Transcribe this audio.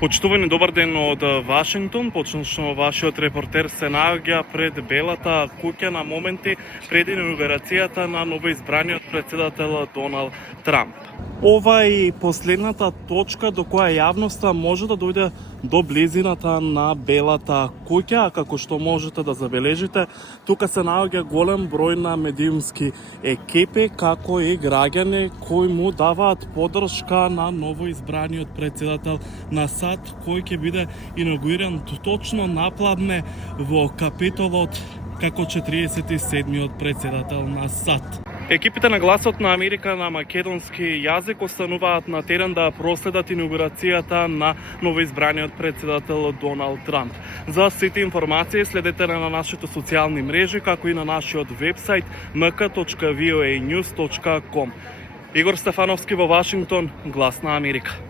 Почитувани добар ден од Вашингтон. Почнешно вашиот репортер се наоѓа пред Белата куќа на моменти пред инаугурацијата на новоизбраниот претседател Доналд Трамп. Ова е последната точка до која јавноста може да дојде до близината на Белата куќа, а како што можете да забележите, тука се наоѓа голем број на медиумски екипи, како и граѓани кои му даваат поддршка на новоизбраниот претседател на САД, кој ќе биде инаугуриран точно напладне во Капитолот како 47-миот претседател на САД. Екипите на Гласот на Америка на македонски јазик остануваат на терен да проследат инаугурацијата на новоизбраниот претседател Доналд Трамп. За сите информации следете на нашите социјални мрежи, како и на нашиот вебсайт mk.voanews.com. Игор Стефановски во Вашингтон, Глас на Америка.